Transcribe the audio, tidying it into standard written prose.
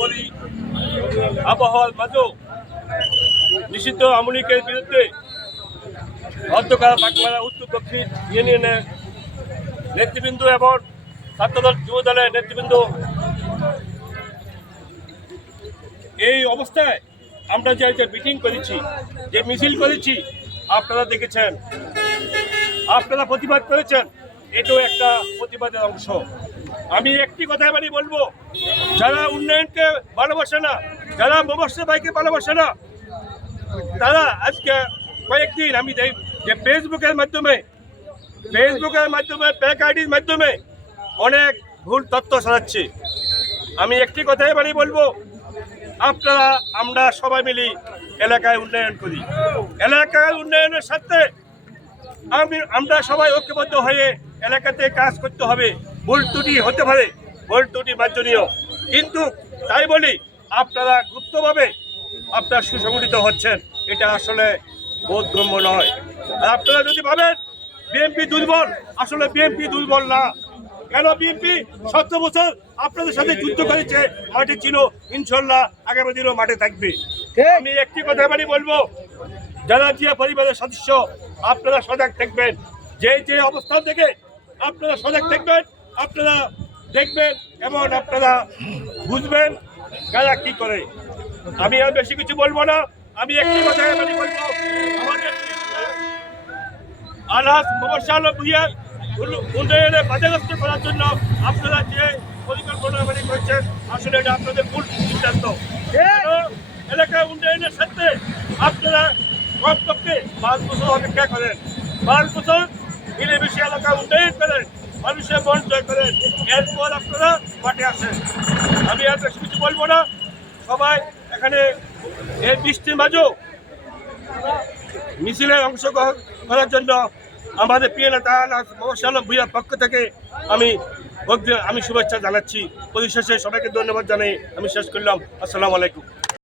বলি আবহাওয়ার মাঝেও নিষিদ্ধ আওয়ামী লীগের বিরুদ্ধে গতকাল বাগমারা উত্তর দক্ষিণ ইউনিয়নের নেতৃবৃন্দ এবং ছাত্রদল যুব দলের নেতৃবৃন্দ এই অবস্থায় আমরা যে মিটিং করেছি, যে মিছিল করেছি, আপনারা দেখেছেন, আপনারা প্রতিবাদ করেছেন, এটাও একটা প্রতিবাদের অংশ। আমি একটি কথাই বলবো, যারা উন্নয়নকে ভালোবাসে না, যারা মোবাশ্বের ভাইকে ভালোবাসে না, তারা আজকে কয়েকদিন আমি যে ফেসবুকের মাধ্যমে ফেক আইডির মাধ্যমে অনেক ভুল তথ্য ছড়াচ্ছে। আমি একটি কথাই বলবো, আপনারা আমরা সবাই মিলি এলাকায় উন্নয়ন করি। এলাকার উন্নয়নের সাথে আমরা সবাই ঐক্যবদ্ধ হয়ে এলাকাতে কাজ করতে হবে। ভুল ত্রুটি হতে পারে, ভুল ত্রুটি বাঞ্ছনীয়, কিন্তু তাই বলি আপনারা গুপ্তভাবে আপনারা সুসংগঠিত হচ্ছেন, এটা আসলে বোধগম্য নয়। আর আপনারা যদি ভাবেন বিএনপি দুর্বল, আসলে বিএনপি দুর্বল না। কেন? বিএনপি 17 বছর আপনাদের সাথে যুদ্ধ করেছে, মাঠে ছিল, ইনশাল্লাহ আগামী দিনও মাঠে থাকবে। আমি একটি কথা বলবো, যারা জিয়া পরিবারের সদস্য, আপনারা সজাগ থাকবেন। যে অবস্থান থেকে আপনারা সজাগ থাকবেন, আপনারা দেখবেন এবং আপনারা বুঝবেন কারা কি করে। আমি আর বেশি কিছু বলবো না। আমি একটি কথা বলবো, আমাদের আলহাজ মোবাশ্বের আলম ভূঁইয়ার উন্নয়নে বাধাগ্রস্ত করার জন্য আপনারা যে পরিকল্পনা করেছেন, আসলে এটা আপনাদের ভুল সিদ্ধান্ত। এলাকায় উন্নয়নের সাথে আপনারা কমপক্ষে 5 বছর অপেক্ষা করেন, 5 বছর মিলেমিশে এলাকা উন্নয়ন করেন, মানুষের মন জয় করেন, এরপর আপনারা মাঠে আসেন। আমি আর বেশি কিছু বলবো না। সবাই এখানে এই বৃষ্টির মাঝেও মিছিলের অংশগ্রহণ করার জন্য আমাদের প্রিয় নেতা মোবাশ্বের আলম ভূঁইয়ার পক্ষ থেকে আমি শুভেচ্ছা জানাচ্ছি। পরিশেষে সবাইকে ধন্যবাদ জানাই আমি শেষ করলাম। আসসালামু আলাইকুম।